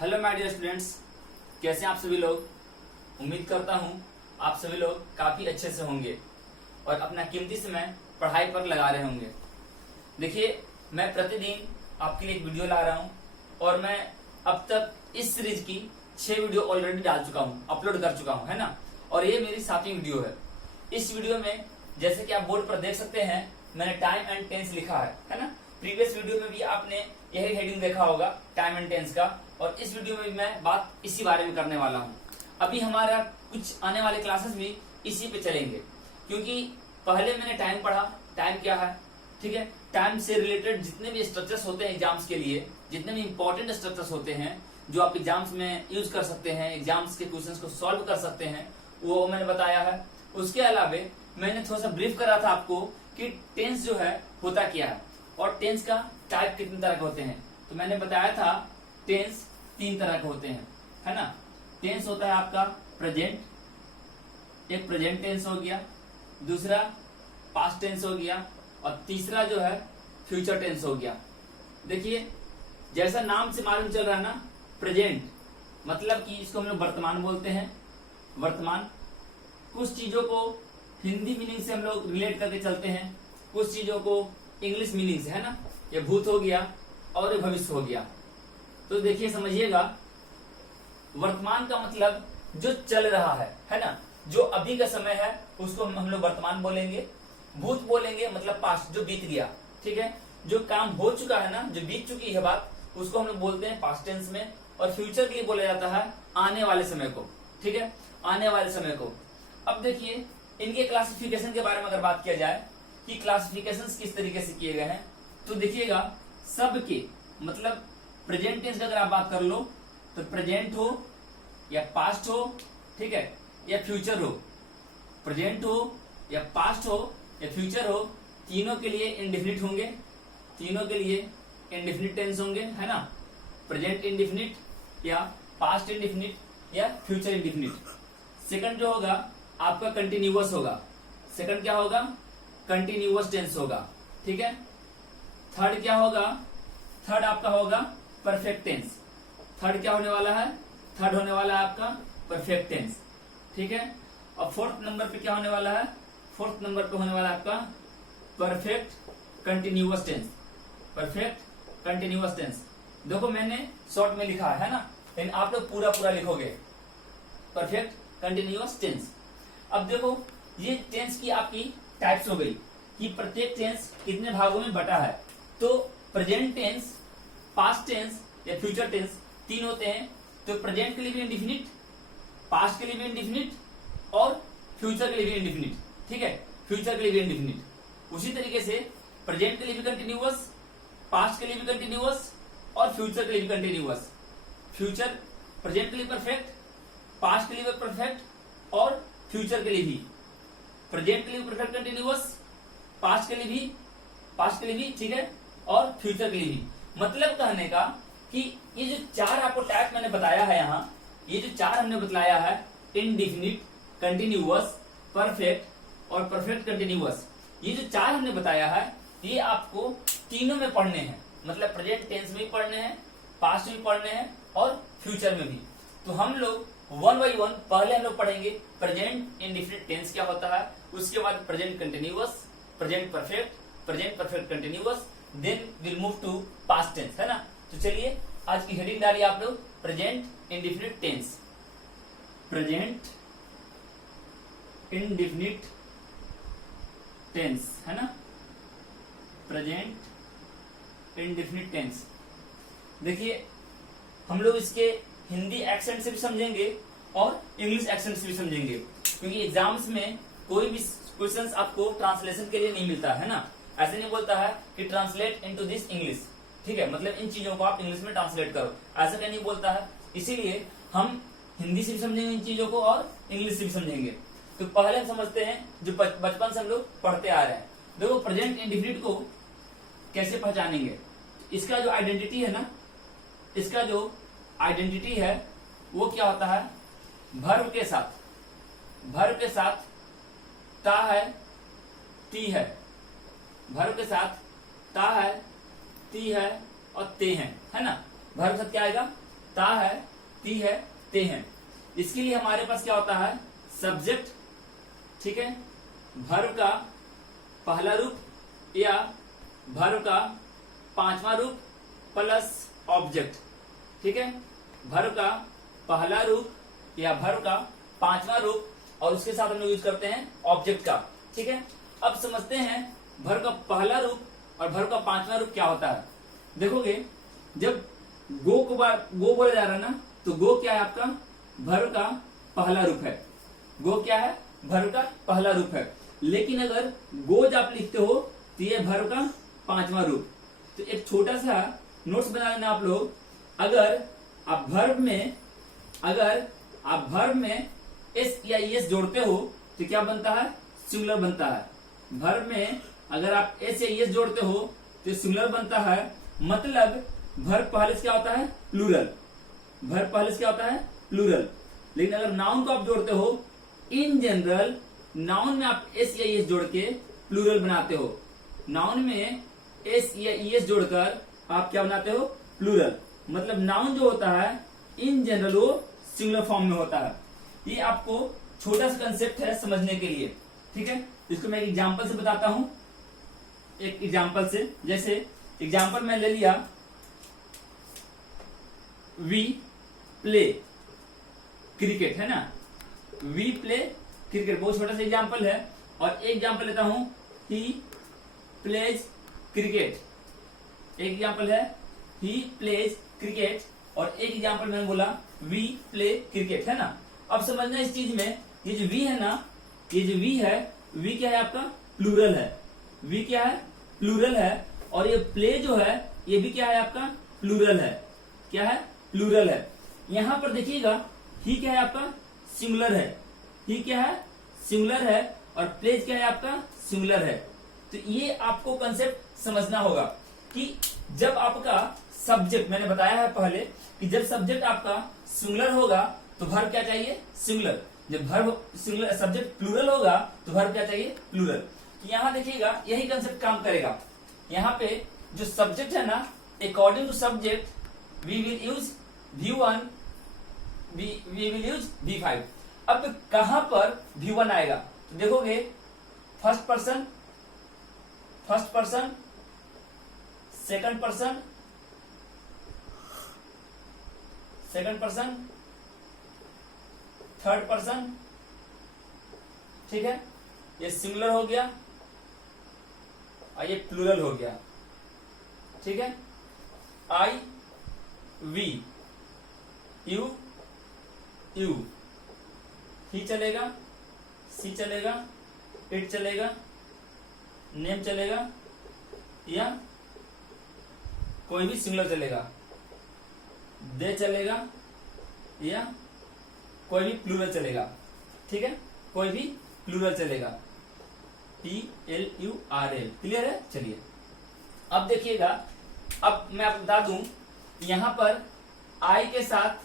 Hello my dear students, कैसे हैं आप सभी लोग। उम्मीद करता हूं आप सभी लोग काफी अच्छे से होंगे और अपना कीमती समय पढ़ाई पर लगा रहे होंगे। देखिए, मैं प्रतिदिन आपके लिए एक वीडियो ला रहा हूं और मैं अब तक इस सीरीज की 6 वीडियो ऑलरेडी डाल चुका हूं, अपलोड कर चुका हूं, है ना। और ये मेरी 7वीं वीडियो है। इस वीडियो में जैसे कि आप बोर्ड पर देख सकते हैं, मैंने टाइम एंड टेंस लिखा है ना। प्रीवियस वीडियो में भी आपने यही हेडिंग देखा होगा, टाइम एंड टेंस का, और इस वीडियो में भी मैं बात इसी बारे में करने वाला हूँ। अभी हमारा कुछ आने वाले क्लासेस भी इसी पे चलेंगे, क्योंकि पहले मैंने टाइम पढ़ा। टाइम क्या है, ठीक है। टाइम से रिलेटेड जितने भी स्ट्रक्चर्स होते हैं एग्जाम्स के लिए, जितने भी इंपॉर्टेंट स्ट्रक्चर्स होते हैं जो आप एग्जाम्स में यूज कर सकते हैं, एग्जाम्स के क्वेश्चंस को सॉल्व कर सकते हैं, वो मैंने बताया है। उसके अलावा मैंने थोड़ा सा ब्रीफ करा था आपको कि टेंस जो है होता क्या है और टेंस का टाइप कितने तरह के होते हैं। तो मैंने बताया था टेंस 3 तरह के होते हैं, है ना। टेंस होता है आपका प्रेजेंट, एक प्रेजेंट टेंस हो गया, दूसरा पास्ट टेंस हो गया और तीसरा जो है फ्यूचर टेंस हो गया। देखिए, जैसा नाम से मालूम चल रहा है ना, प्रेजेंट मतलब कि इसको हम लोग वर्तमान बोलते हैं। वर्तमान, कुछ चीजों को हिंदी मीनिंग से हम लोग रिलेट करके चलते हैं, कुछ चीजों को इंग्लिश मीनिंग से, है ना। ये भूत हो गया और ये भविष्य हो गया। तो देखिए, समझिएगा, वर्तमान का मतलब जो चल रहा है ना, जो अभी का समय है उसको हम लोग वर्तमान बोलेंगे। भूत बोलेंगे मतलब पास्ट, जो बीत गया, ठीक है। जो काम हो चुका है ना, जो बीत चुकी है बात, उसको हम लोग बोलते हैं पास्ट टेंस में। और फ्यूचर के लिए बोला जाता है आने वाले समय को, ठीक है, आने वाले समय को। अब देखिए, इनके क्लासिफिकेशन के बारे में अगर बात किया जाए कि क्लासिफिकेशन किस तरीके से किए गए हैं, तो देखिएगा, सबके मतलब प्रेजेंट टेंस की अगर आप बात कर लो तो प्रेजेंट हो या पास्ट हो, ठीक है, या फ्यूचर हो। प्रेजेंट हो या पास्ट हो या फ्यूचर हो, तीनों के लिए इंडेफिनिट होंगे, तीनों के लिए इंडेफिनिट टेंस होंगे, है ना। प्रेजेंट इंडेफिनिट या पास्ट इंडेफिनिट या फ्यूचर इंडेफिनिट। सेकंड जो होगा आपका कंटिन्यूअस होगा। सेकंड क्या होगा, कंटिन्यूअस टेंस होगा, ठीक है। थर्ड क्या होगा, थर्ड आपका होगा परफेक्ट टेंस। थर्ड क्या होने वाला है, थर्ड होने वाला है आपका परफेक्ट टेंस, ठीक है। और फोर्थ नंबर पे क्या होने वाला है, फोर्थ नंबर पे होने वाला है आपका perfect continuous tense. Perfect continuous tense, देखो मैंने शॉर्ट में लिखा है ना, लेकिन आप लोग पूरा पूरा लिखोगे, परफेक्ट कंटिन्यूअस टेंस। अब देखो, ये टेंस की आपकी टाइप्स हो गई कि प्रत्येक टेंस कितने भागों में बटा है। तो प्रेजेंट टेंस, पास्ट टेंस या फ्यूचर टेंस 3 होते हैं। तो प्रेजेंट के लिए भी इंडेफिनिट, पास्ट के लिए भी इंडेफिनिट और फ्यूचर के लिए भी इंडेफिनिट, ठीक है, फ्यूचर के लिए भी इंडेफिनिट। उसी तरीके से प्रेजेंट के लिए भी कंटिन्यूअस, पास्ट के लिए भी कंटिन्यूअस और फ्यूचर के लिए भी कंटिन्यूअस। फ्यूचर, प्रेजेंट के लिए परफेक्ट, पास्ट के लिए भी परफेक्ट और फ्यूचर के लिए भी। प्रेजेंट के लिए परफेक्ट कंटिन्यूअस, पास्ट के लिए भी, ठीक है, और फ्यूचर के लिए भी। मतलब कहने का कि ये जो 4 आपको टाइप मैंने बताया है यहाँ, ये जो 4 हमने बतलाया है, इनडिफिनिट, कंटिन्यूअस, परफेक्ट और परफेक्ट कंटिन्यूअस, ये जो 4 हमने बताया है, ये आपको तीनों में पढ़ने हैं। मतलब प्रेजेंट टेंस में भी पढ़ने हैं, पास्ट में भी पढ़ने हैं और फ्यूचर में भी। तो हम लोग 1 by 1 पहले हम लोग पढ़ेंगे प्रेजेंट इंडेफिनिट टेंस क्या होता है, उसके बाद present continuous, present perfect continuous, then will move to past tense, है ना। तो चलिए, आज की हेडिंग डालिए आप लोग, present indefinite tense. Present indefinite tense, है ना, प्रेजेंट इंडेफिनिट टेंस। देखिए, हम लोग इसके हिंदी एक्सेंट से भी समझेंगे और इंग्लिश एक्सेंट से भी समझेंगे, क्योंकि एग्जाम्स में कोई भी क्वेश्चंस आपको ट्रांसलेशन के लिए नहीं मिलता है ना। ऐसे नहीं बोलता है कि ट्रांसलेट इनटू दिस इंग्लिश, ठीक है, मतलब इन चीजों को आप इंग्लिश में ट्रांसलेट करो, ऐसा क्या नहीं बोलता है। इसीलिए हम हिंदी से भी समझेंगे इन चीजों को और इंग्लिश से भी समझेंगे। तो पहले हम समझते हैं जो बचपन से हम लोग पढ़ते आ रहे हैं। देखो, प्रेजेंट इंडेफिनिट को कैसे पहचानेंगे, इसका जो आइडेंटिटी है ना, इसका जो आइडेंटिटी है वो क्या होता है, वर्ब के साथ ता है, ती है, वर्ब के साथ ता है, ती है और ते हैं, है ना। वर्ब के साथ क्या आएगा, ता है, ती है, ते हैं। इसके लिए हमारे पास क्या होता है, सब्जेक्ट, ठीक है, वर्ब का पहला रूप या वर्ब का पांचवा रूप प्लस ऑब्जेक्ट, ठीक है, वर्ब का पहला रूप या वर्ब का पांचवा रूप और उसके साथ हम लोग यूज करते हैं ऑब्जेक्ट का, ठीक है। अब समझते हैं वर्ब का पहला रूप और वर्ब का पांचवा रूप क्या होता है। देखोगे जब गो बोला जा रहा है ना, तो गो क्या है आपका, वर्ब का पहला रूप है। गो क्या है, वर्ब का पहला रूप है। लेकिन अगर गोज आप लिखते हो तो ये वर्ब का पांचवा रूप। तो एक छोटा सा नोट्स बना लेना आप लोग। अगर आप वर्ब में एस या एस जोड़ते हो तो क्या बनता है, सिंगुलर बनता है। वर्ब में अगर आप एस या एस जोड़ते हो तो सिंगुलर बनता है। मतलब वर्ब पहले से क्या होता है, प्लूरल। वर्ब पहले से क्या होता है, प्लूरल। लेकिन अगर नाउन को आप जोड़ते हो, इन जनरल नाउन में आप एस या एस जोड़ के प्लूरल बनाते हो। नाउन में एस या एस जोड़कर आप क्या बनाते हो, प्लूरल। मतलब नाउन जो होता है इन जनरल वो सिंगुलर फॉर्म में होता है। ये आपको छोटा सा कंसेप्ट है समझने के लिए, ठीक है। इसको मैं एक एग्जांपल से बताता हूं। एक एग्जांपल से, जैसे एग्जांपल मैं ले लिया, वी प्ले क्रिकेट, है ना, वी प्ले क्रिकेट, बहुत छोटा सा एग्जांपल है। और एक एग्जांपल लेता हूं, ही प्लेज क्रिकेट। एक एग्जांपल है ही प्लेज क्रिकेट और एक एग्जांपल मैंने बोला वी प्ले क्रिकेट, है ना। अब समझना इस चीज में, ये जो वी है ना, ये जो वी है, वी क्या है आपका, प्लूरल है। वी क्या है, प्लूरल है। और ये प्ले जो है ये भी क्या है आपका, प्लूरल है। क्या है, प्लूरल है। यहां पर देखिएगा ही क्या है आपका, सिंगुलर है। ही क्या है, सिंगुलर है। और प्लेज क्या है आपका, सिंगुलर है। तो ये आपको कंसेप्ट समझना होगा कि जब आपका सब्जेक्ट, मैंने बताया है पहले कि जब सब्जेक्ट आपका सिंगुलर होगा तो वर्ब क्या चाहिए, सिंगुलर। जब वर्ब सिंगुलर, सब्जेक्ट प्लूरल होगा तो वर्ब क्या चाहिए, प्लूरल। तो यहां देखिएगा यही कंसेप्ट काम करेगा। यहाँ पे जो सब्जेक्ट है ना, according to subject we will use V1, we will use V5। अब कहां पर V1 आएगा, तो देखोगे first person, second person, third person, ठीक है। ये सिंगुलर हो गया और ये प्लूरल हो गया, ठीक है। आई, वी, यू, ही चलेगा, सी चलेगा, इट चलेगा, नेम चलेगा, या कोई भी सिंगुलर चलेगा, दे चलेगा, या कोई भी प्लूरल चलेगा, ठीक है। कोई भी प्लूरल चलेगा, PLURL, क्लियर है। चलिए अब देखिएगा, अब मैं आपको बता दूं, यहां पर आई के साथ,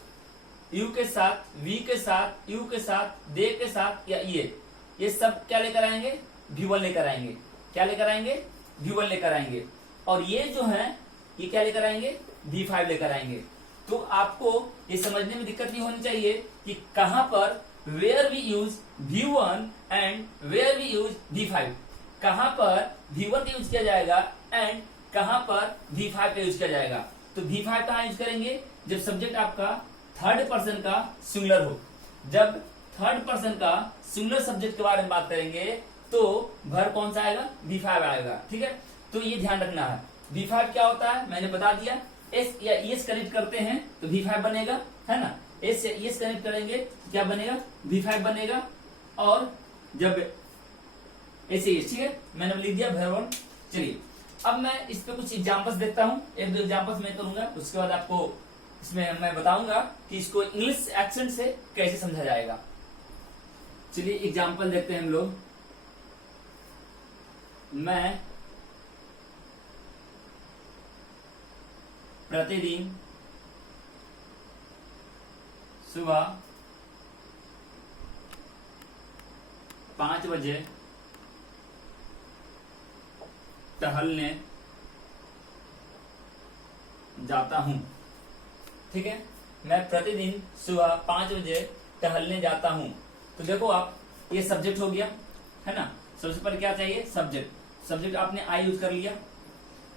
यू के साथ, वी के साथ, यू के साथ, दे के साथ या ये सब क्या लेकर आएंगे, V1 लेकर आएंगे। क्या लेकर आएंगे, V1 लेकर आएंगे। और ये जो है ये क्या लेकर आएंगे, V5 लेकर आएंगे। तो आपको ये समझने में दिक्कत नहीं होनी चाहिए कि कहां पर where we use V1 and where we use V5, कहां पर V1 का यूज किया जाएगा एंड कहां पर V5 का यूज किया जाएगा। तो V5 कहां यूज करेंगे, जब सब्जेक्ट आपका थर्ड पर्सन का सिंगुलर हो। जब थर्ड पर्सन का सिंगुलर सब्जेक्ट के बारे में बात करेंगे तो वर्ब कौन सा आएगा, V5 आएगा, ठीक है। तो ये ध्यान रखना है। V5 क्या होता है मैंने बता दिया, एस या एस कनेक्ट करते हैं तो V5 बनेगा, है ना। एस या एस कनेक्ट करेंगे तो क्या बनेगा, V5 बनेगा। और जब ऐसे, ठीक है, मैंने लिख दिया वर्ब। चलिए अब मैं इस पे कुछ एग्जांपल्स देखता हूं, एक दो एग्जांपल्स मैं करूंगा, उसके बाद आपको इसमें मैं बताऊंगा कि इसको इंग्लिश एक्सेंट से कैसे समझा जाएगा। चलिए एग्जांपल देखते हैं हम लोग। मैं प्रतिदिन सुबह 5 बजे टहलने जाता हूं, ठीक है। मैं प्रतिदिन सुबह 5 बजे टहलने जाता हूँ। तो देखो आप, ये सब्जेक्ट हो गया है ना। सबसे पहले क्या चाहिए, सब्जेक्ट। सब्जेक्ट आपने आई यूज कर लिया।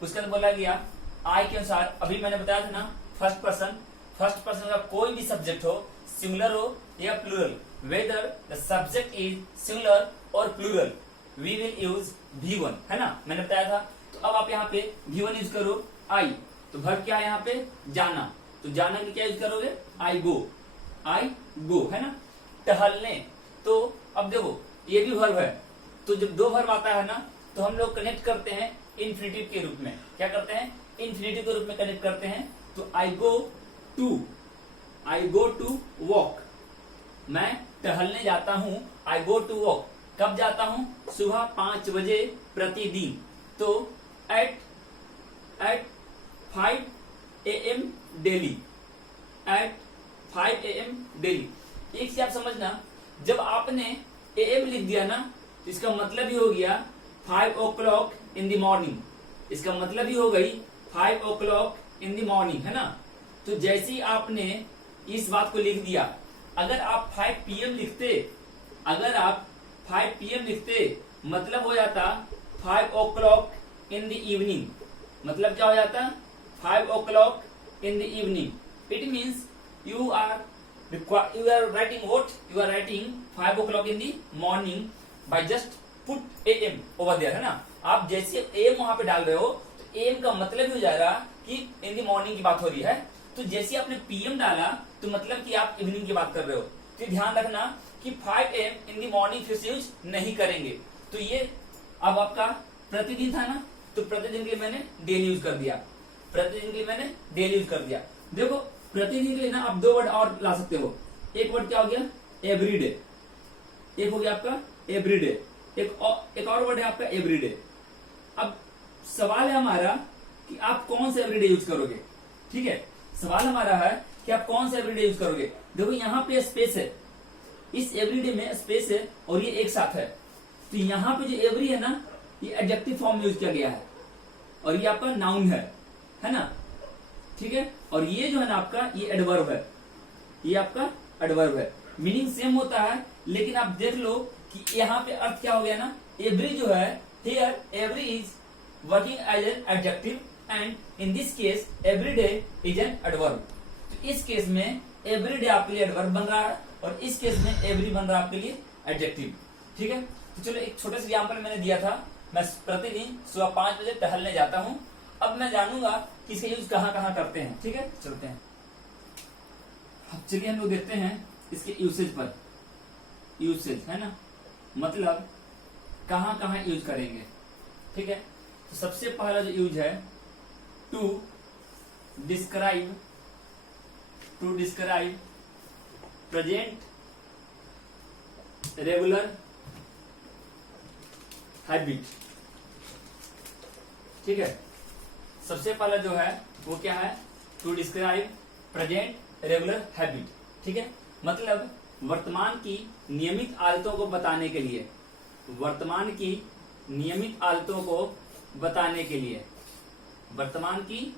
उसके अंदर बोला गया आई के अनुसार, अभी मैंने बताया था ना फर्स्ट पर्सन का कोई भी सब्जेक्ट हो, सिंगुलर हो या plural, whether the subject is singular और plural, we will use V1, है ना, मैंने बताया था। तो अब आप यहाँ पे V1 यूज करो आई। तो वर्ब क्या है यहाँ पे, जाना। तो जाना के क्या यूज करोगे, आई गो, है ना। टहलने, तो अब देखो ये भी वर्ब है। तो जब दो वर्ब आता है ना, तो हम लोग कनेक्ट करते हैं इन्फिनिटिव के रूप में। क्या करते हैं, इन्फिनिटिव के रूप में कनेक्ट करते हैं। तो आई गो टू वॉक, मैं टहलने जाता हूं। आई गो टू वॉक, कब जाता हूं, सुबह 5 बजे प्रतिदिन। तो at 5 AM daily, at 5 AM daily. एक से आप समझना, जब आपने AM लिख दिया ना, तो इसका मतलब ही हो गया 5 o'clock इन द मॉर्निंग। इसका मतलब ही हो गई 5 o'clock इन द मॉर्निंग, है ना। तो जैसे ही आपने इस बात को लिख दिया, अगर आप 5 PM लिखते, मतलब हो जाता 5 o'clock इन द इवनिंग। मतलब क्या हो जाता, 5 o'clock in the evening. It means you are writing what? You are writing 5 o'clock in the morning by just put AM over there, है ना। आप जैसे AM वहां पे डाल रहे हो, तो AM का मतलब ही हो जाएगा कि इन दी मॉर्निंग की बात हो रही है। तो जैसे आपने PM डाला, तो मतलब कि आप इवनिंग की बात कर रहे हो। तो ध्यान रखना कि 5 AM इन दी मॉर्निंग फिर से यूज नहीं करेंगे। तो ये अब आपका प्रतिदिन था ना, तो प्रतिदिन के लिए मैंने डेली यूज कर दिया। देखो प्रतिदिन के लिए ना आप 2 वर्ड और ला सकते हो। एक वर्ड क्या हो गया, एवरीडे। एक हो गया आपका एवरीडे, एक और वर्ड है आपका एवरीडे। अब सवाल है हमारा कि आप कौन सा एवरीडे यूज करोगे। ठीक है, सवाल हमारा है कि आप कौन सा एवरीडे यूज करोगे। देखो यहाँ पे स्पेस है, इस एवरीडे में स्पेस है और ये एक साथ है। तो यहाँ पे जो एवरी है ना, ये एडजेक्टिव फॉर्म में यूज किया गया है और ये आपका नाउन है ना। ठीक है, और ये जो है ना आपका, ये एडवर्ब है, ये आपका एडवर्ब है। मीनिंग सेम होता है, लेकिन आप देख लो कि यहाँ पे अर्थ क्या हो गया ना, एवरी जो है, here every is working as an adjective and in this case every day is an adverb. तो इस केस में एवरी डे आपके लिए एडवर्ब बन रहा है और इस केस में एवरी बन रहा है आपके लिए एडजेक्टिव। ठीक है, तो चलो एक छोटा सा एग्जाम्पल मैंने दिया था। मैं प्रतिदिन सुबह 5 बजे टहलने जाता हूँ। अब मैं जानूंगा कि इसका यूज कहाँ कहाँ करते हैं। ठीक है, चलते हैं। अब चलिए हम लोग देखते हैं इसके यूसेज पर। यूसेज है ना, मतलब कहाँ कहाँ यूज करेंगे। ठीक है, तो सबसे पहला जो यूज है, to describe present regular habit. ठीक है, सबसे पहला जो है वो क्या है, to describe present regular habit. ठीक है, मतलब वर्तमान की नियमित आदतों को बताने के लिए, वर्तमान की नियमित आदतों को बताने के लिए, वर्तमान की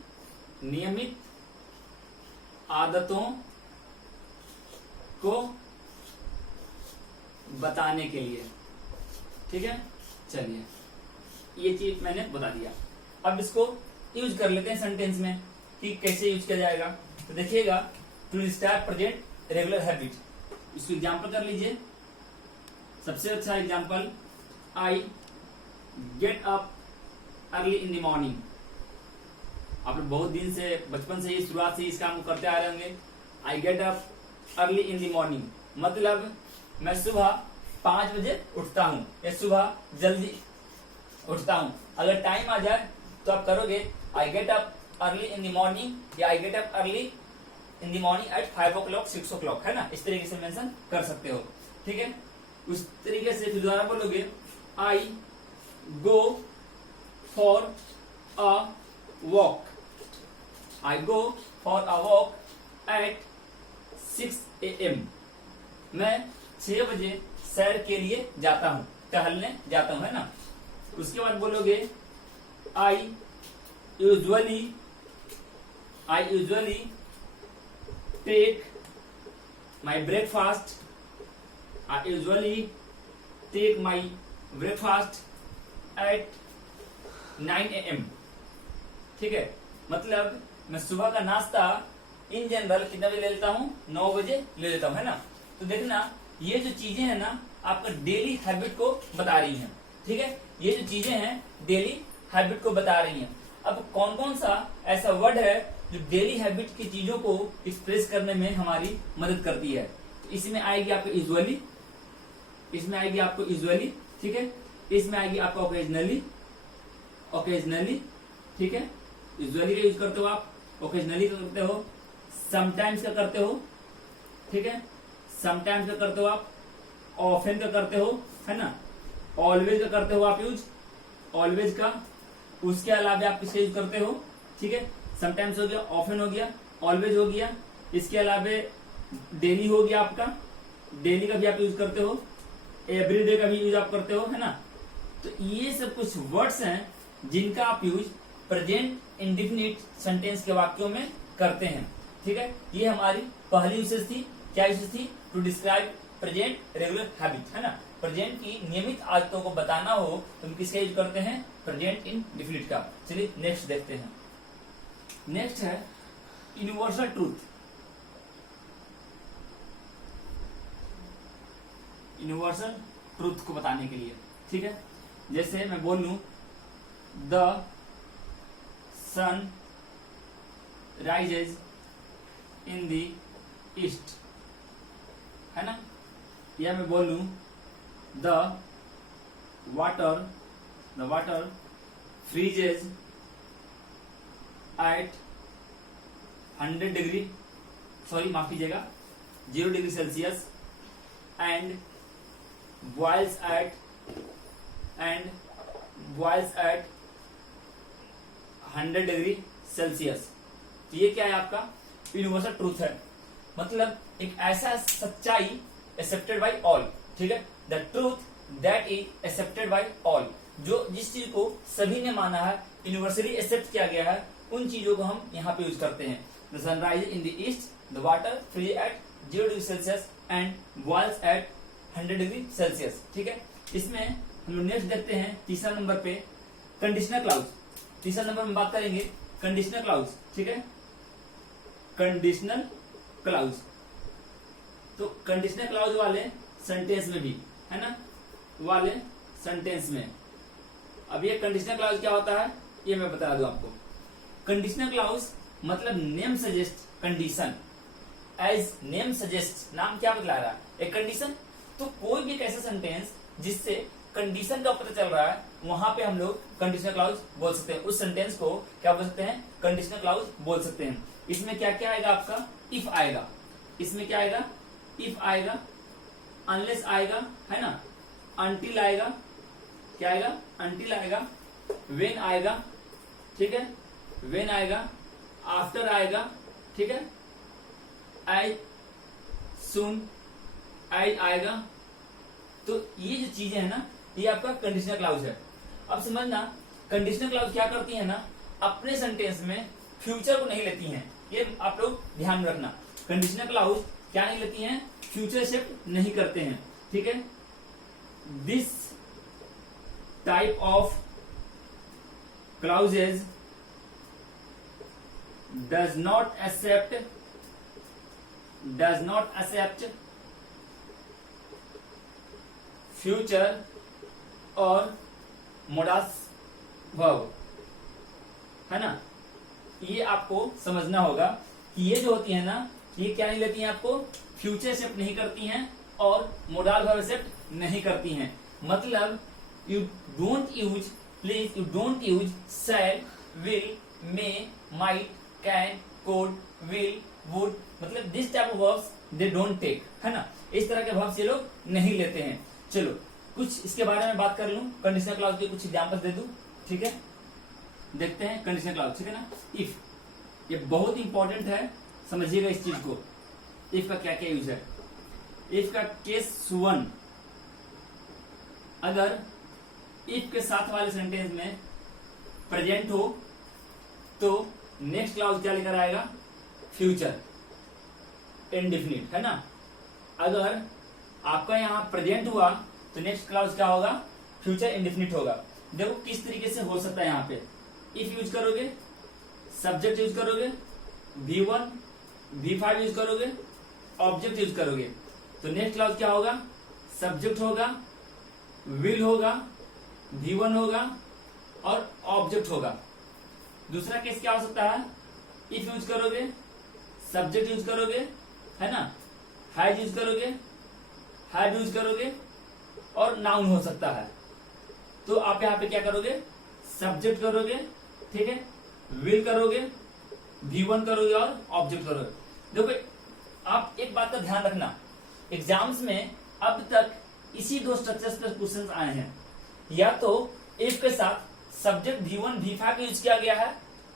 नियमित आदतों को बताने के लिए। ठीक है, चलिए ये चीज मैंने बता दिया। अब इसको यूज कर लेते हैं सेंटेंस में कि कैसे यूज किया जाएगा। तो देखिएगा, to describe present regular habit, इसको एग्जांपल कर लीजिए। सबसे अच्छा example, I get up early in the morning. आप लोग बहुत दिन से, बचपन से ही, शुरुआत से इस काम को करते आ रहे होंगे। आई get up early in the morning, मतलब मैं सुबह 5 बजे उठता हूँ या सुबह जल्दी उठता हूँ। अगर टाइम आ जाए तो आप करोगे I get up early in the morning या I get up early in the morning at 5 o'clock 6 o'clock, है ना। इस तरीके से मेंशन कर सकते हो। ठीक है, उस तरीके से फिर दोबारा बोलोगे, I go for a walk, I go for a walk at 6 AM, मैं 6 बजे सैर के लिए जाता हूँ, टहलने जाता हूँ, है ना। उसके बाद बोलोगे, I usually take my breakfast, I usually take my breakfast at 9 AM। ठीक है, मतलब मैं सुबह का नाश्ता इन जनरल कितना बजे ले लेता हूँ, 9 बजे ले लेता हूँ, है ना। तो देखना ये जो चीजें हैं ना आपका डेली हैबिट को बता रही हैं। ठीक है, ये जो चीजें हैं डेली हैबिट को बता रही हैं। अब कौन कौन सा ऐसा वर्ड है जो डेली हैबिट की चीजों को एक्सप्रेस करने में हमारी मदद करती है। तो इसमें आएगी आपको यूजुअली, इसमें आएगी आपको यूजुअली, ठीक है, इसमें आएगी आपको ओकेजनली, ओकेजनली, ठीक है, यूजुअली का यूज करते हो आप, ओकेजनली का करते हो, समटाइम्स का करते हो, ठीक है, समटाइम्स का करते हो आप, ऑफन का करते हो, है ना, ऑलवेज का करते हो आप यूज, ऑलवेज का, उसके अलावा आप किसका यूज करते हो, ठीक है, समटाइम्स हो गया, ऑफन हो गया, ऑलवेज हो गया, इसके अलावा डेली हो गया आपका, डेली का भी आप यूज करते हो, एवरीडे का भी यूज आप करते हो, है ना। तो ये सब कुछ वर्ड्स हैं जिनका आप यूज प्रेजेंट इंडेफिनिट सेंटेंस के वाक्यों में करते हैं। ठीक है, ये हमारी पहली यूसेज थी। क्या यूसेज थी? To describe present regular habit, है ना। प्रेजेंट की नियमित आदतों को बताना हो तो हम किसका यूज करते हैं? प्रेजेंट इंडेफिनिट का। चलिए नेक्स्ट देखते हैं। नेक्स्ट है यूनिवर्सल ट्रूथ। यूनिवर्सल ट्रूथ को बताने के लिए, ठीक है, जैसे मैं बोल लूं the sun rises in the east, है ना, या मैं बोल लूं the water freezes at 100 degree, sorry माफ कीजिएगा 0 degree Celsius and boils at 100 degree Celsius. तो ये क्या है? आपका यूनिवर्सल ट्रूथ है, मतलब एक ऐसा सच्चाई एक्सेप्टेड बाय ऑल, ठीक है, the truth that is accepted by all, जो जिस चीज को सभी ने माना है, यूनिवर्सली एक्सेप्ट किया गया है, उन चीजों को हम यहाँ पे यूज करते हैं। The sunrise in the east, the water free at 0 degree Celsius and boils at 100 degree Celsius. ठीक है, इसमें हम लोग नेक्स्ट देखते हैं तीसरा नंबर पे कंडीशनल क्लाउज। तीसरा नंबर में बात करेंगे कंडीशनल क्लाउज, ठीक है, कंडीशनल क्लाउज। तो कंडीशनल क्लाउज वाले सेंटेंस में भी, है ना, वाले सेंटेंस में, अब ये कंडीशनल क्लाउज क्या होता है ये मैं बता दूं आपको। कंडीशनल क्लाउज मतलब name suggest condition, as name suggest, नाम क्या बतला रहा है? एक कंडीशन। तो कोई भी एक ऐसा सेंटेंस जिससे कंडीशन का पता चल रहा है, वहां पे हम लोग कंडीशनल क्लाउज बोल सकते हैं। उस सेंटेंस को क्या बोल सकते हैं? कंडीशनल क्लाउज बोल सकते हैं। इसमें क्या क्या आएगा? आपका इफ आएगा, इसमें क्या आएगा? इफ आएगा, अनलेस आएगा, है ना, अनटिल आएगा, क्या आएगा? अनटिल आएगा, व्हेन आएगा, ठीक है, व्हेन आएगा, आफ्टर आएगा, ठीक है, एज सून, एज आएगा। तो ये जो चीजें है ना, ये आपका कंडीशनल क्लाउज है। अब समझना, कंडीशनल क्लाउज क्या करती है ना, अपने सेंटेंस में फ्यूचर को नहीं लेती हैं। ये आप लोग ध्यान में रखना, कंडीशनल क्लाउज क्या नहीं लेती हैं? फ्यूचर शिफ्ट नहीं करते हैं, ठीक है। This type of clauses does not accept future और मोडास वर्ब, है ना। ये आपको समझना होगा कि ये जो होती है ना, ये क्या नहीं लेती हैं? आपको फ्यूचर शिफ्ट नहीं करती हैं और मोडाल वर्ब शिफ्ट नहीं करती हैं। मतलब you don't use, please you don't use shall, will, may, might, can, could, will, would, मतलब this type of verbs they don't take, है ना। इस तरह के वर्ब्स ये लोग नहीं लेते हैं। चलो कुछ इसके बारे में बात कर लूं, कंडीशनल क्लाउज के कुछ एग्जांपल दे दूं, ठीक है। देखते हैं कंडीशनल क्लाउज, ठीक है ना। इफ, ये बहुत इंपॉर्टेंट है, समझिएगा इस चीज को। इफ का क्या क्या यूज है? इफ का केस 1, अगर इफ के साथ वाले सेंटेंस में प्रेजेंट हो तो नेक्स्ट क्लाउज क्या लेकर आएगा? फ्यूचर। इंडिफिनिट, है ना। अगर आपका यहाँ प्रेजेंट हुआ तो नेक्स्ट क्लाउज क्या होगा, फ्यूचर इंडिफिनिट होगा। देखो किस तरीके से हो सकता है। यहाँ पे इफ यूज करोगे, सब्जेक्ट यूज करोगे, V1 V5 यूज करोगे, ऑब्जेक्ट यूज करोगे, तो नेक्स्ट क्लाउज क्या होगा, सब्जेक्ट होगा, विल होगा, V1 होगा और ऑब्जेक्ट होगा। दूसरा केस क्या हो सकता है, इफ यूज करोगे, सब्जेक्ट यूज करोगे, है ना, हैज यूज करोगे, हैव यूज करोगे और नाउन हो सकता है। तो आप यहां पे क्या करोगे, सब्जेक्ट करोगे, ठीक है, विल करोगे, V1 करोगे और ऑब्जेक्ट करोगे। देखो आप एक बात का ध्यान रखना, एग्जाम्स में अब तक इसी दो स्ट्रक्चर्स पर क्वेश्चंस आए हैं। या तो इफ के साथ सब्जेक्ट V1 V5 यूज किया गया है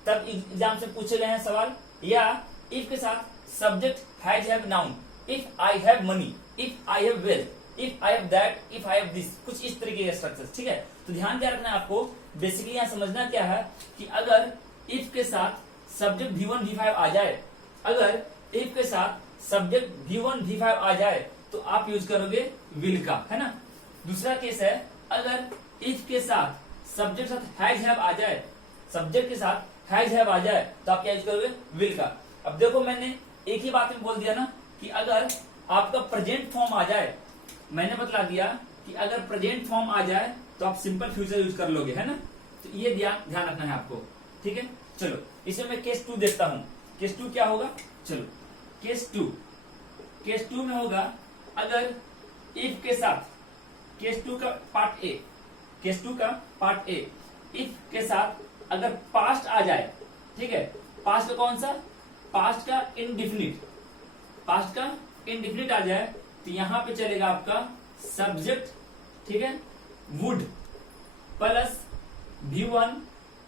तब एग्जाम से पूछे गए हैं सवाल, या इफ के साथ subject has have noun, if I have money, if I have wealth, if I have that, if I have this, कुछ इस तरीके के स्ट्रक्चर्स, ठीक है। तो ध्यान क्या रखना है आपको, बेसिकली यहाँ समझना क्या है कि अगर इफ के साथ सब्जेक्ट V1 V5 आ जाए, अगर इफ के साथ सब्जेक्ट V1 V5 आ जाए तो आप यूज करोगे विल का, है ना। दूसरा केस है, अगर इफ के साथ सब्जेक्ट साथ हैज हैव आ जाए, सब्जेक्ट के साथ हैज हैव आ जाए तो आप क्या यूज करोगे, विल का। अब देखो मैंने एक ही बात में बोल दिया ना कि अगर आपका प्रेजेंट फॉर्म आ जाए, मैंने बतला दिया कि अगर प्रेजेंट फॉर्म आ जाए तो आप सिंपल फ्यूचर यूज कर लोगे, है ना। तो ये ध्यान रखना है आपको, ठीक है। चलो इसमें मैं केस 2 देखता हूं, केस 2 क्या होगा। चलो केस 2 में होगा, अगर इफ के साथ, केस 2 का पार्ट ए, केस 2 का पार्ट ए, इफ के साथ अगर पास्ट आ जाए, ठीक है, पास्ट का कौन सा, पास्ट का इंडिफिनिट, पास्ट का इंडिफिनिट आ जाए तो यहां पे चलेगा आपका सब्जेक्ट, ठीक है, would plus V1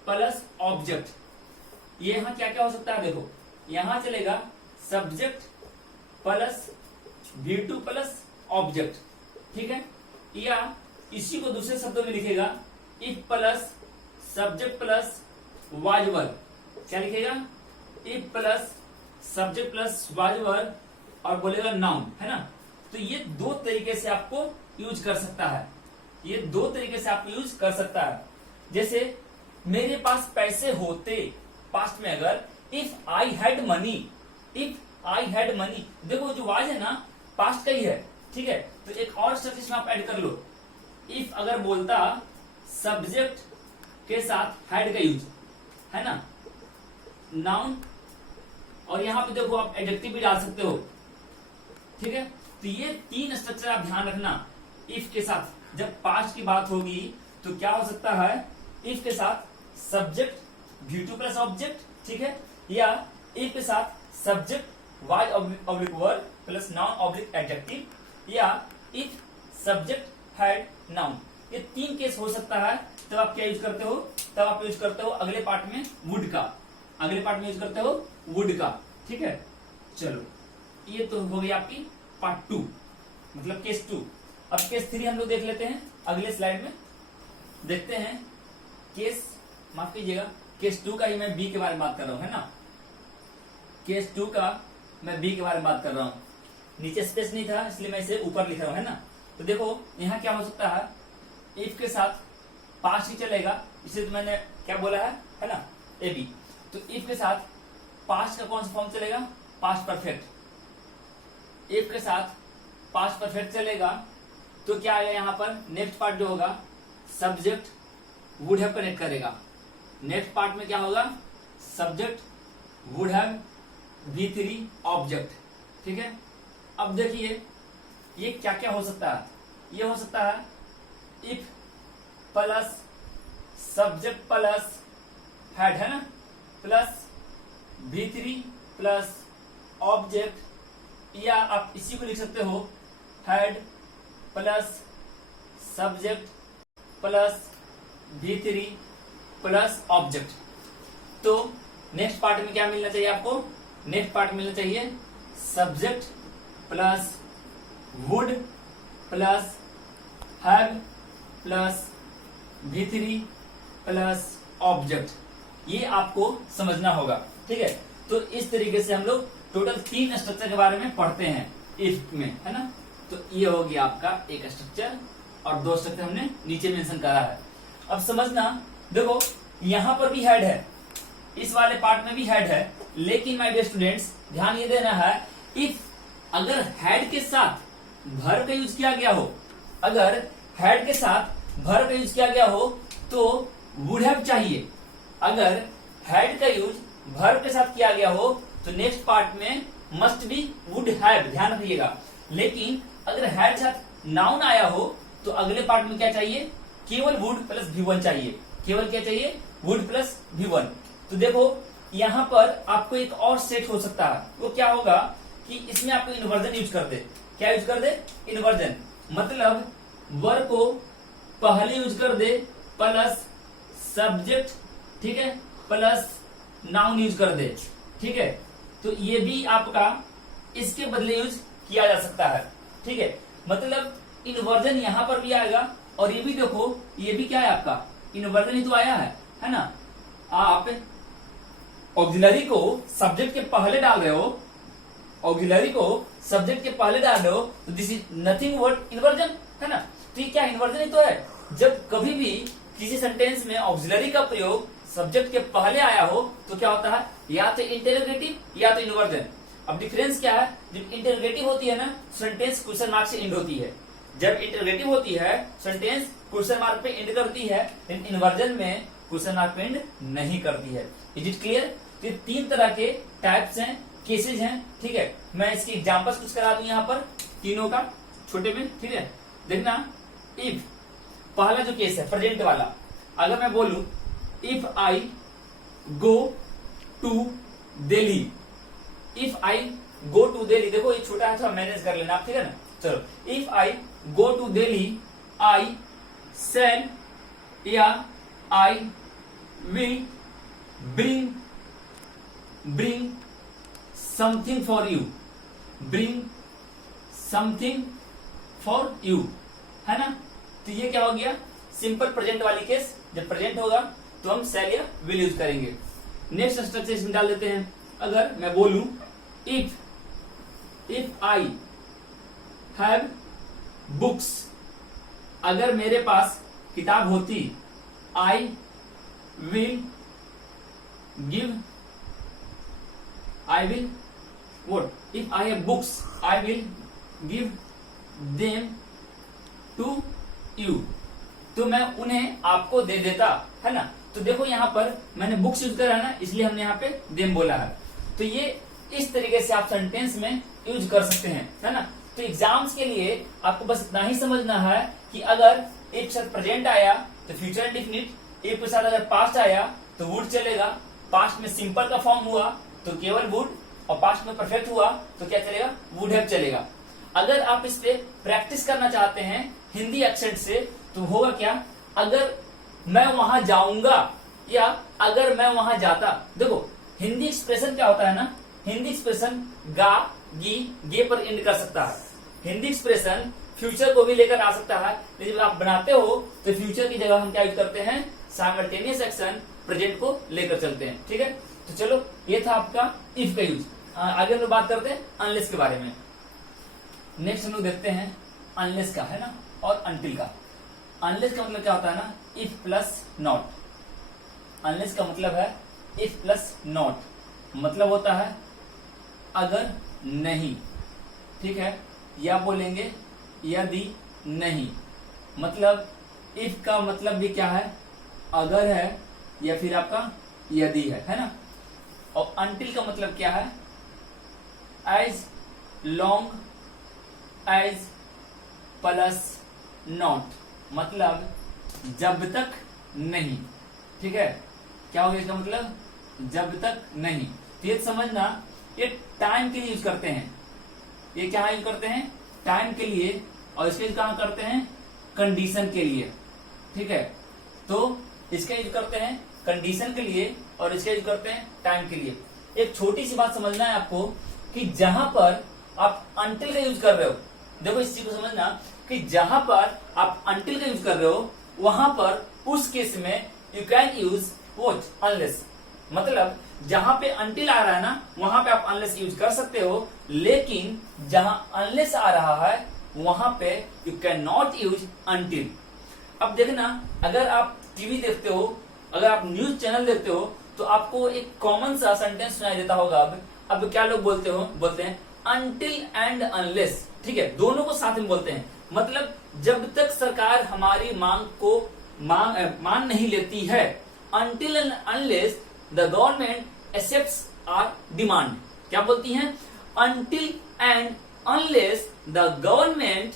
plus object. ये यहां क्या क्या हो सकता है, देखो यहां चलेगा subject plus V2 plus object, ठीक है, या इसी को दूसरे शब्दों में लिखेगा if plus subject plus was वर, क्या लिखेगा, if plus subject plus was वर और बोलेगा नाउन, है ना। तो ये दो तरीके से आपको यूज कर सकता है, ये दो तरीके से आपको यूज कर सकता है। जैसे मेरे पास पैसे होते, पास्ट में अगर if I had money, if I had money, देखो जो वाज है ना पास्ट का ही है, ठीक है। तो एक और स्ट्रक्चर आप ऐड कर लो, इफ अगर बोलता सब्जेक्ट के साथ हैड का यूज, है ना, नाउन, और यहां पे देखो आप एडजेक्टिव भी डाल सकते हो, ठीक है। तो ये 3 स्ट्रक्चर आप ध्यान रखना। इफ के साथ जब पास्ट की बात होगी तो क्या हो सकता है, इफ के साथ सब्जेक्ट V2 प्लस ऑब्जेक्ट, ठीक है, या इफ के साथ subject was oblique verb plus noun oblique adjective, या इफ सब्जेक्ट हैड नाउन। ये 3 केस हो सकता है। तब आप क्या यूज करते हो, तब आप यूज करते हो अगले पार्ट में वुड का, अगले पार्ट में यूज करते हो वुड का, ठीक है। चलो ये तो हो गई आपकी पार्ट 2, मतलब केस 2। अब केस 3 हम लोग देख लेते हैं अगले स्लाइड में। देखते हैं केस, माफ कीजिएगा, केस 2 का ही मैं बी के बारे में बात कर रहा हूं, है ना। केस 2 का मैं बी के बारे में बात कर रहा हूं। नीचे स्पेस नहीं था इसलिए मैं इसे ऊपर लिख रहा हूं, है ना। तो देखो यहां क्या हो सकता है, इफ के साथ पास्ट ही चलेगा, इसे तो मैंने क्या बोला है ना, ए बी। तो इफ के साथ पास्ट का कौन सा फॉर्म चलेगा, पास्ट परफेक्ट। इफ के साथ पास्ट परफेक्ट चलेगा तो क्या आएगा यहाँ पर, नेक्स्ट पार्ट जो होगा सब्जेक्ट वुड हैव कनेक्ट करेगा। नेक्स्ट पार्ट में क्या होगा, subject would have V3 object, ठीक है। अब देखिए ये क्या क्या हो सकता है, ये हो सकता है if plus subject plus had, है ना, प्लस V3 प्लस ऑब्जेक्ट, या आप इसी को लिख सकते हो had plus subject plus V3 plus object. तो नेक्स्ट पार्ट में क्या मिलना चाहिए आपको, नेक्स्ट पार्ट मिलना चाहिए subject plus would plus have plus V3 plus object. ये आपको समझना होगा, ठीक है। तो इस तरीके से हम लोग टोटल 3 स्ट्रक्चर के बारे में पढ़ते हैं इफ में, है ना। तो ये हो गया आपका एक स्ट्रक्चर और 2 स्ट्रक्चर हमने नीचे मेंशन करा है। अब समझना, देखो यहां पर भी हेड है, इस वाले पार्ट में भी हेड है, लेकिन माय डियर स्टूडेंट्स ध्यान ये देना है, इफ अगर हेड के साथ भर का यूज किया गया हो, अगर हेड के साथ भर का यूज किया गया हो तो वुड हैव चाहिए। अगर हेड का यूज भर के साथ किया गया हो तो नेक्स्ट पार्ट में मस्ट बी वुड हैव, ध्यान रखिएगा। लेकिन अगर हेड के साथ नाउन आया हो तो अगले पार्ट में क्या चाहिए, केवल वुड प्लस V1 चाहिए, केवल क्या चाहिए, वुड प्लस V1। तो देखो यहां पर आपको एक और सेट हो सकता है, वो क्या होगा कि इसमें आपको इन्वर्जन यूज कर दे। क्या यूज कर दे, इन्वर्जन, मतलब वर्ब को पहले यूज कर दे प्लस सब्जेक्ट, ठीक है, प्लस नाउन यूज कर दे, ठीक है। तो ये भी आपका इसके बदले यूज किया जा सकता है, ठीक है। मतलब इन्वर्जन यहां पर भी आएगा और ये भी देखो, ये भी क्या है आपका इन्वर्जन ही तो आया है ना। आप ऑक्सिलरी को सब्जेक्ट के पहले डाल रहे हो, ऑक्सिलरी को सब्जेक्ट के पहले डाल रहे हो, तो this is nothing word inversion, है ना। तो ये क्या इन्वर्जन ही तो है। जब कभी भी किसी सेंटेंस में ऑक्सिलरी का प्रयोग सब्जेक्ट के पहले आया हो तो क्या होता है, या तो इंटेरोगेटिव या तो इन्वर्जन। अब डिफरेंस क्या है, जब इंटेरोगेटिव होती है ना सेंटेंस क्वेश्चन मार्क से एंड होती है, जब इंटेरोगेटिव होती है सेंटेंस क्वेश्चन मार्क पे एंड करती है, लेकिन इन्वर्जन में क्वेश्चन मार्क पे एंड नहीं करती है। Is it clear. तो ये 3 तरह के टाइप्स हैं, केसेज हैं, ठीक है। मैं इसके एग्जांपल्स कुछ करा दूं यहाँ पर तीनों का छोटे में, ठीक है। देखना, इफ पहला जो केस है प्रेजेंट वाला, अगर मैं बोलूं if I go to Delhi, if I go to Delhi, देखो ये छोटा है, थोड़ा मैनेज कर लेना आप, ठीक है ना। चलो, if I go to Delhi I shall या I will bring something for you, bring something for you, है ना। तो ये क्या हो गया, सिंपल प्रेजेंट वाली केस। जब प्रेजेंट होगा तो हम सेल या विल यूज करेंगे। नेक्स्ट स्ट्रक्चर इसमें डाल देते हैं। अगर मैं बोलूं इफ आई हैव बुक्स, अगर मेरे पास किताब होती, I will what if I have books I will give them to you, तो मैं उन्हें आपको दे देता, है ना। तो देखो यहाँ पर मैंने बुक्स यूज करा है ना, इसलिए हमने यहाँ पे देम बोला है। तो ये इस तरीके से आप सेंटेंस में यूज कर सकते हैं, है ना। तो एग्जाम्स के लिए आपको बस इतना ही समझना है कि अगर इफ के साथ प्रेजेंट आया तो फ्यूचर इंडेफिनिट, इफ के साथ अगर पास्ट आया तो वुड चलेगा, पास्ट में सिंपल का फॉर्म हुआ तो केवल वुड, और पास्ट में परफेक्ट हुआ तो क्या चलेगा, वुड हैव चलेगा। अगर आप इस पे प्रैक्टिस करना चाहते हैं हिंदी एक्सेंट से तो होगा क्या, अगर मैं वहां जाऊंगा या अगर मैं वहां जाता, देखो हिंदी एक्सप्रेशन क्या होता है ना, हिंदी एक्सप्रेशन गा गी गे पर एंड कर सकता है। हिंदी एक्सप्रेशन फ्यूचर को भी लेकर आ सकता है, लेकिन जब आप बनाते हो तो फ्यूचर की जगह हम क्या यूज करते हैं, साइमल्टेनियस एक्शन प्रेजेंट को लेकर चलते हैं, ठीक है। तो चलो ये था आपका इफ का यूज। आगे हम लोग बात करते हैं अनलेस के बारे में। नेक्स्ट हम लोग देखते हैं अनलेस का, है ना, और अनटिल का। अनलेस का मतलब क्या होता है ना, इफ प्लस नॉट। अनलेस का मतलब है इफ प्लस नॉट, मतलब होता है अगर नहीं, ठीक है, या बोलेंगे यदि नहीं। मतलब इफ का मतलब भी क्या है, अगर है या फिर आपका यदि है ना। और अनटिल का मतलब क्या है, as long as plus not, मतलब जब तक नहीं, ठीक है। क्या हो गया इसका मतलब, जब तक नहीं। तो ये समझना, ये टाइम के लिए यूज करते हैं, ये क्या यूज करते हैं, टाइम के लिए, और इसके यूज कहां करते हैं, कंडीशन के लिए, ठीक है। तो इसका यूज करते हैं कंडीशन के लिए और इसका यूज करते हैं टाइम के लिए। एक छोटी सी बात समझना है आपको कि जहां पर आप अनटिल का यूज कर रहे हो, देखो इस चीज को समझना कि जहां पर आप अनटिल का यूज कर रहे हो वहां पर उस केस में you can use what, unless. मतलब जहां पे अनटिल आ रहा है ना वहां पे आप अनलेस यूज कर सकते हो, लेकिन जहां अनलेस आ रहा है वहां पे you can not use until. अब देखना, अगर आप टीवी देखते हो, अगर आप न्यूज चैनल देखते हो, तो आपको एक कॉमन सा सेंटेंस सुनाई देता होगा। अब क्या लोग बोलते हैं अनटिल एंड अनलेस, ठीक है, दोनों को साथ में बोलते हैं। मतलब जब तक सरकार हमारी मांग को मान नहीं लेती है, until and unless the government accepts our demand. क्या बोलती हैं? Until and unless the government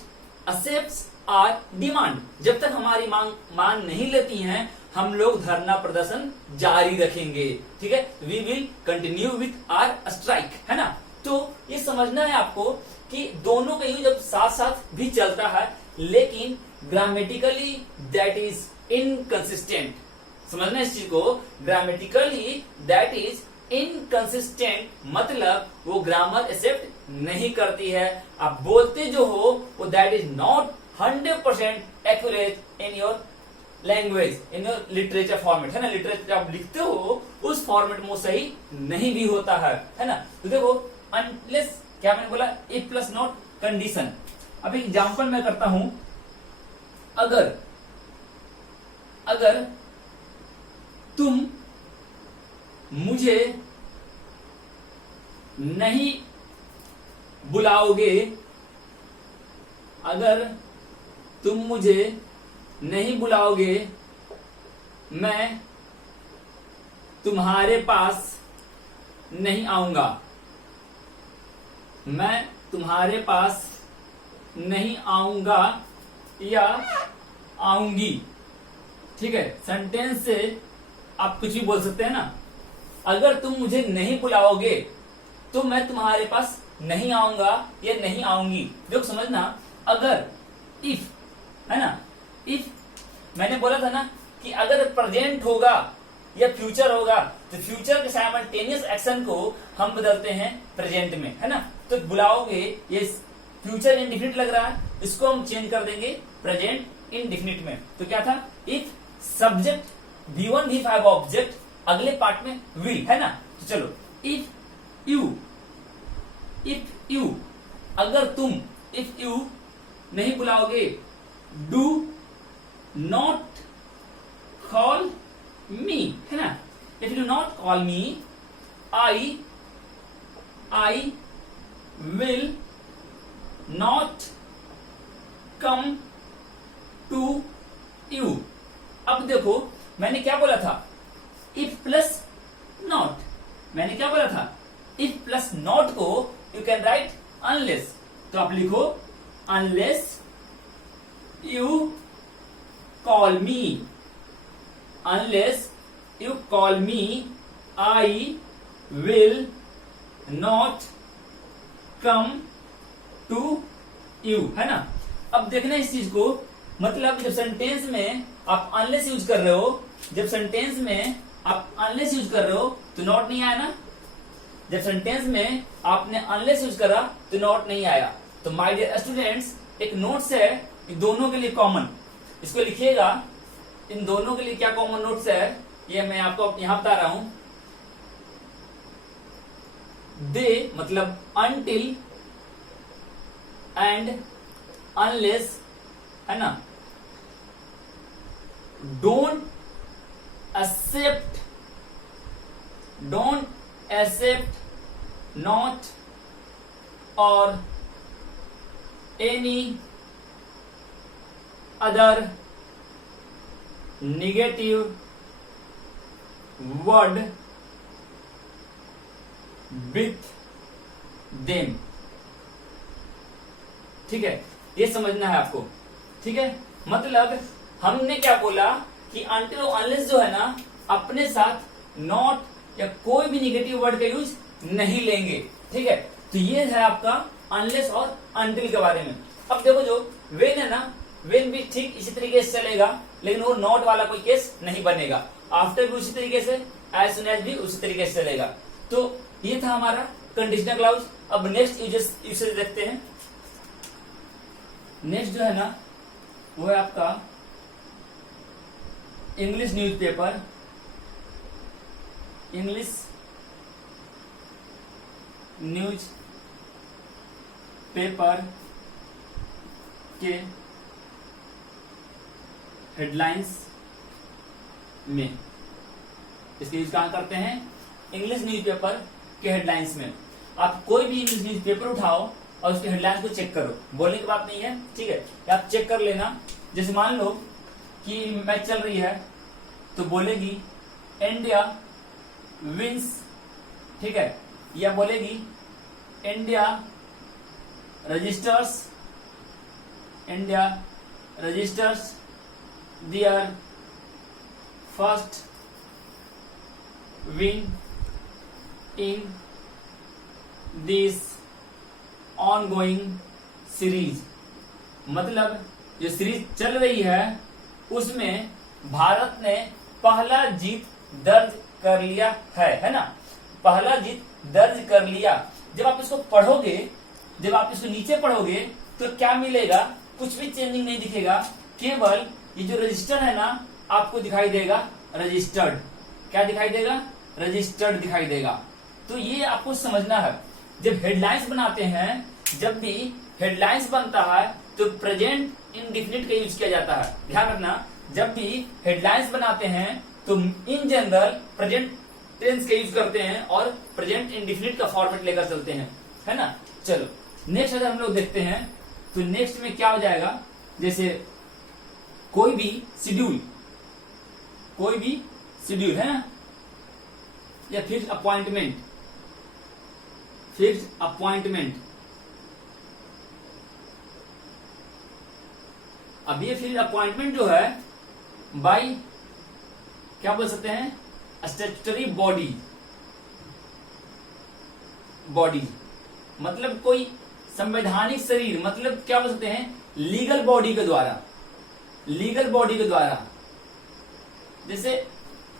accepts our demand. जब तक हमारी मांग मान नहीं लेती हैं, हम लोग धरना प्रदर्शन जारी रखेंगे, ठीक है, we will continue with our strike, है ना। तो ये समझना है आपको कि दोनों का यूज अब साथ साथ भी चलता है, लेकिन ग्रामेटिकली दैट इज इनकंसिस्टेंट। समझना इस चीज को, ग्रामेटिकली दैट इज इनकंसिस्टेंट, मतलब वो ग्रामर एक्सेप्ट नहीं करती है। आप बोलते जो हो वो that is not 100% accurate in your language, in your literature format, है ना। लिटरेचर आप लिखते हो उस फॉर्मेट में सही नहीं भी होता है ना। तो देखो अनलेस, क्या मैंने बोला, इफ प्लस नॉट कंडीशन। अब एग्जांपल मैं करता हूं, अगर तुम मुझे नहीं बुलाओगे, अगर तुम मुझे नहीं बुलाओगे, मैं तुम्हारे पास नहीं आऊंगा, मैं तुम्हारे पास नहीं आऊंगा या आऊंगी, ठीक है। सेंटेंस से आप कुछ भी बोल सकते हैं ना। अगर तुम मुझे नहीं बुलाओगे तो मैं तुम्हारे पास नहीं आऊंगा या नहीं आऊंगी। देखो समझना, अगर इफ, है ना, इफ मैंने बोला था ना कि अगर प्रेजेंट होगा या फ्यूचर होगा तो फ्यूचर के साइमल्टेनियस एक्शन को हम बदलते हैं प्रेजेंट में, है ना। तो बुलाओगे ये फ्यूचर इंडिफिनिट लग रहा है, इसको हम चेंज कर देंगे प्रेजेंट इंडिफिनिट में। तो क्या था, if subject V1 V5 object, अगले पार्ट में विल, है ना। तो चलो, इफ यू, अगर तुम, इफ यू नहीं बुलाओगे, डू नॉट कॉल मी, है ना। If you not call me, I will not come to you. अब देखो मैंने क्या बोला था, इफ प्लस नॉट, मैंने क्या बोला था, इफ प्लस नॉट को यू कैन राइट अनलेस। तो आप लिखो unless you call me, unless you call me, I will not come to you, है ना। अब देखना इस चीज को, मतलब जब सेंटेंस में आप अनलेस यूज कर रहे हो, जब सेंटेंस में आप अनलेस यूज कर रहे हो तो नॉट नहीं आया ना। जब सेंटेंस में आपने अनलेस यूज करा तो नॉट नहीं आया। तो माय डियर स्टूडेंट्स, एक नोट्स है इन दोनों के लिए कॉमन, इसको लिखिएगा। इन दोनों के लिए क्या कॉमन नोट्स है ये मैं आपको यहां बता रहा हूं। दे मतलब अनटिल एंड अनलेस, है ना, डोंट एक्सेप्ट नॉट और any other negative word with them, ठीक है। ये समझना है आपको, ठीक है। मतलब हमने क्या बोला कि अनटिल और अनलेस जो है ना, अपने साथ नॉट या कोई भी निगेटिव वर्ड का यूज नहीं लेंगे, ठीक है। तो ये है आपका अनलेस और अनटिल के बारे में। अब देखो जो वेन है ना, वेन भी ठीक इसी तरीके से चलेगा, लेकिन वो नॉट वाला कोई केस नहीं बनेगा। आफ्टर भी उसी तरीके से, एज सुन एज भी उसी तरीके से चलेगा। तो ये था हमारा कंडीशनल क्लाउज। अब नेक्स्ट यूसेज देखते हैं। नेक्स्ट जो है ना वो है आपका English newspaper, English news paper के हेडलाइंस में, इसके यूज कहां करते हैं? इंग्लिश न्यूज़पेपर के हेडलाइंस में। आप कोई भी इंग्लिश न्यूज़पेपर उठाओ और उसके हेडलाइंस को चेक करो, बोलने की बात नहीं है, ठीक है, आप चेक कर लेना। जैसे मान लो कि मैच चल रही है तो बोलेगी इंडिया विंस, ठीक है, या बोलेगी India registers their first win in this ongoing series. मतलब जो सीरीज चल रही है उसमें भारत ने पहला जीत दर्ज कर लिया है ना, पहला जीत दर्ज कर लिया। जब आप इसको पढ़ोगे, जब आप इसको नीचे पढ़ोगे तो क्या मिलेगा? कुछ भी चेंजिंग नहीं दिखेगा, केवल ये जो रजिस्टर है ना आपको दिखाई देगा रजिस्टर्ड। क्या दिखाई देगा? रजिस्टर्ड दिखाई देगा। तो ये आपको समझना है। जब हेडलाइंस बनाते हैं, जब भी हेडलाइंस बनता है तो प्रेजेंट इंडेफिनिट का यूज किया जाता है। ध्यान रखना, जब भी हेडलाइंस बनाते हैं तो इन जनरल प्रेजेंट टेंस का यूज करते हैं और प्रेजेंट इंडेफिनिट का फॉर्मेट लेकर चलते हैं, है ना। चलो नेक्स्ट अगर हम लोग देखते हैं तो नेक्स्ट में क्या हो जाएगा? जैसे कोई भी शेड्यूल है ना, या फिक्स्ड अपॉइंटमेंट। अब ये फिक्स्ड अपॉइंटमेंट जो है बाई क्या बोल सकते हैं? स्टैट्यूटरी बॉडी, मतलब कोई संवैधानिक शरीर, मतलब क्या बोल सकते हैं? लीगल बॉडी के द्वारा। जैसे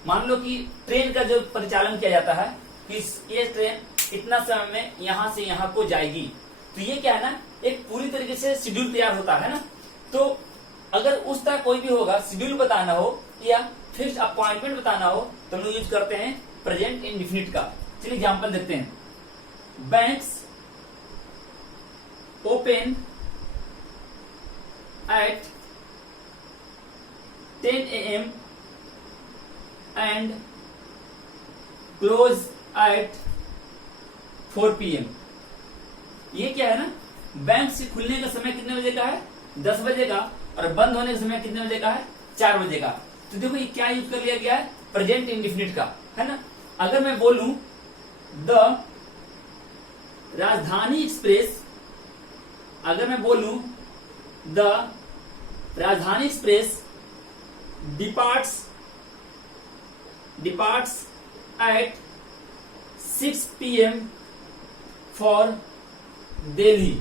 मान लो कि ट्रेन का जो परिचालन किया जाता है कि ये ट्रेन इतना समय में यहां से यहां को जाएगी, तो ये क्या है ना, एक पूरी तरीके से शेड्यूल तैयार होता है ना। तो अगर उस तरह कोई भी होगा, शेड्यूल बताना हो या फिक्स्ड अपॉइंटमेंट बताना हो, तो हम लोग यूज करते हैं प्रेजेंट इंडेफिनिट का। चलिए एग्जांपल देखते हैं। Banks open at 10 AM and close eight 4 PM। ये क्या है ना, बैंक से खुलने का समय कितने बजे का है? 10 बजे का, और बंद होने का समय कितने बजे का है? 4 बजे का। तो देखो ये क्या यूज कर लिया गया है? प्रेजेंट इंडेफिनिट का, है ना। अगर मैं बोलूं द राजधानी एक्सप्रेस, अगर मैं बोलूं the Rajdhani Express departs at 6 PM for Delhi,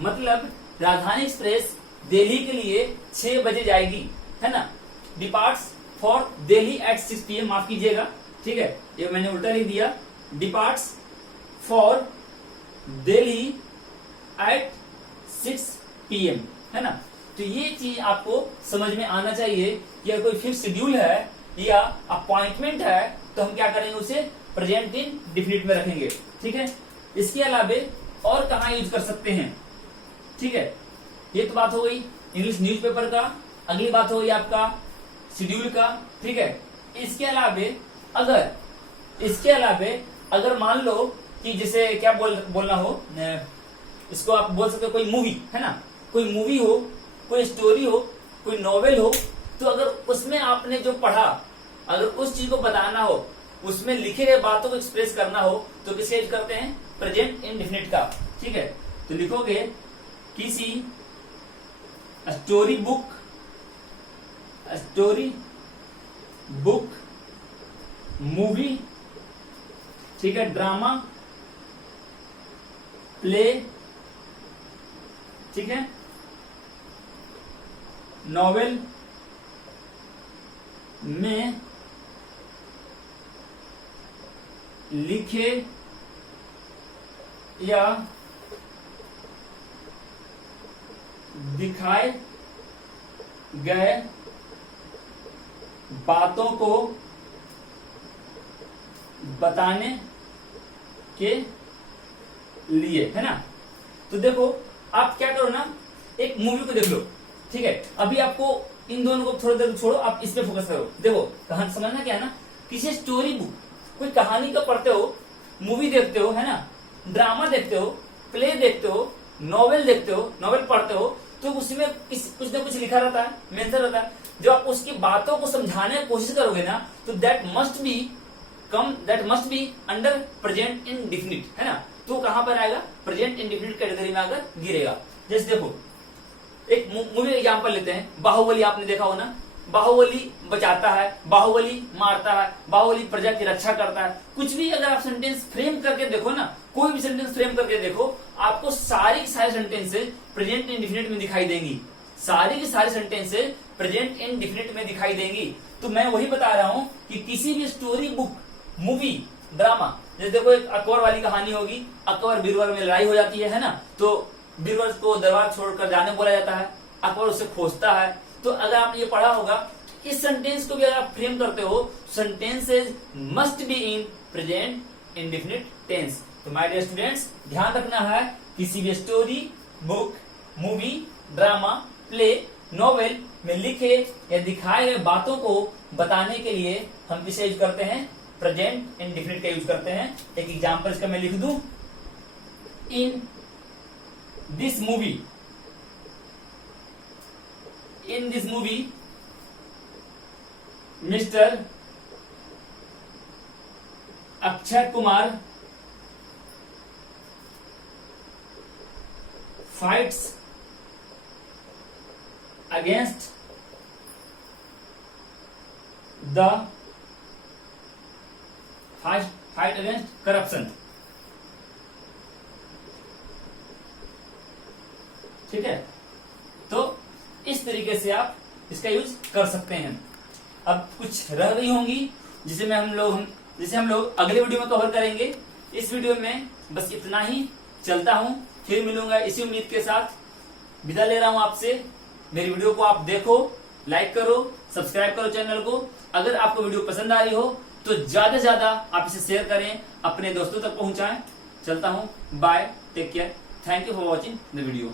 मतलब राजधानी एक्सप्रेस दिल्ली के लिए 6 बजे जाएगी, है ना। Departs for Delhi at 6 PM, माफ कीजिएगा, ठीक है, ये मैंने उल्टा लिख दिया। Departs for Delhi at 6 PM, है ना। तो ये चीज आपको समझ में आना चाहिए कि अगर कोई फिक्स शेड्यूल है या अपॉइंटमेंट है तो हम क्या करेंगे? उसे प्रेजेंट इंडेफिनिट में रखेंगे, ठीक है। इसके अलावे और कहां यूज कर सकते हैं? ठीक है, ये तो बात हो गई इंग्लिश न्यूज़पेपर का। अगली बात हो गई आपका शेड्यूल का, ठीक है। इसके अलावे अगर मान लो कि जैसे क्या बोलना हो, इसको आप बोल सकते हो कोई मूवी, है ना, कोई मूवी हो, कोई स्टोरी हो, कोई नॉवेल हो, तो अगर उसमें आपने जो पढ़ा, अगर उस चीज को बताना हो, उसमें लिखे गए बातों को एक्सप्रेस करना हो, तो किसका यूज करते हैं? प्रेजेंट इंडेफिनिट का, ठीक है। तो लिखोगे किसी स्टोरी बुक, मूवी, ठीक है, ड्रामा, प्ले, ठीक है, नॉवेल में लिखे या दिखाए गए बातों को बताने के लिए, है ना। तो देखो आप क्या करो ना, एक मूवी को देख लो, ठीक है। अभी आपको इन दोनों को थोड़ी देर छोड़ो, आप इस पे फोकस करो। देखो कहानी समझना क्या है ना, किसी स्टोरी बुक, कोई कहानी का पढ़ते हो, मूवी देखते हो, है ना, ड्रामा देखते हो, प्ले देखते हो, नॉवेल देखते हो, नॉवेल पढ़ते हो, तो उसमें कुछ ना कुछ लिखा रहता है, मेंशन रहता है। जब आप उसकी बातों को समझाने की कोशिश करोगे ना, तो that must be under present indefinite, है ना। तो कहां पर आएगा, प्रेजेंट इंडेफिनिट कैटेगरी में अगर गिरेगा। जैसे देखो एक मूवी एग्जांपल लेते हैं, बाहुबली आपने देखा हो ना, बाहुबली बचाता है, बाहुबली मारता है, बाहुबली प्रजा की रक्षा करता है। कुछ भी अगर आप सेंटेंस फ्रेम करके देखो ना, कोई भी सेंटेंस फ्रेम करके देखो, आपको सारी की सारी सेंटेंसेज प्रेजेंट इंडेफिनिट में दिखाई देंगी, सारी की सारी सेंटेंसेज प्रेजेंट इंडेफिनिट में दिखाई देंगी। तो मैं वही बता रहा हूं कि किसी भी स्टोरी बुक, मूवी, ड्रामा, जैसे देखो एक अकबर वाली कहानी होगी, अकबर बीरबल में लड़ाई हो जाती है ना, तो बीरबल को दरबार छोड़कर जाने बोला जाता है, अकबर उसे खोजता है। तो अगर आपने ये पढ़ा होगा, इस सेंटेंस को भी अगर आप फ्रेम करते हो, sentences must be in present indefinite tense. तो माय डियर स्टूडेंट्स, ध्यान रखना है, किसी भी story book, movie, drama, play, novel में लिखे या दिखाए गए बातों को बताने के लिए हम किसे यूज करते हैं, प्रेजेंट इंडेफिनिट का यूज करते हैं। एक एग्जांपल इसका मैं लिख दूं, in this movie mister Akshay Kumar fights against the fight against corruption. ठीक है, तो इस तरीके से आप इसका यूज कर सकते हैं। अब कुछ रह गई होंगी जिसे हम लोग अगले वीडियो में कवर करेंगे। इस वीडियो में बस इतना ही, चलता हूं, फिर मिलूंगा इसी उम्मीद के साथ। विदा ले रहा हूं आपसे। मेरी वीडियो को आप देखो, लाइक करो, सब्सक्राइब करो चैनल को। अगर आपको वीडियो पसंद आ रही हो तो ज्यादा से ज्यादा आप इसे शेयर करें, अपने दोस्तों तक पहुंचाएं। चलता हूं, bye, take care, thank you for watching the video.